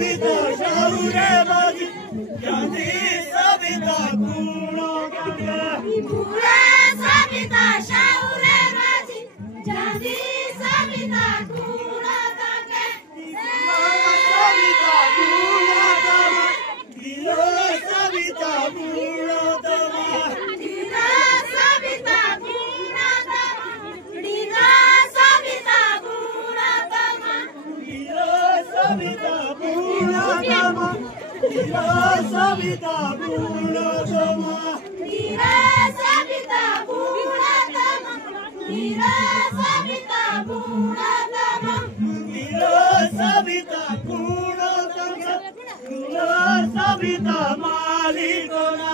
सविता शाउरे बाजी जानी सविता गुणो गंगे पूरे सविता शाउरे बाजी जानी सविता गुणो गंगे सविता गुणो दमा दिलो सविता गुणो दमा दिलो सविता गुणो दमा दिलो सविता गुणो दमा दिलो सविता गुणो दमा दिलो सविता गुणो दमा दिलो सविता गुणो दमा दिलो सविता गुणो दमा दिलो सविता गुणो दमा दिलो सविता मालिकोना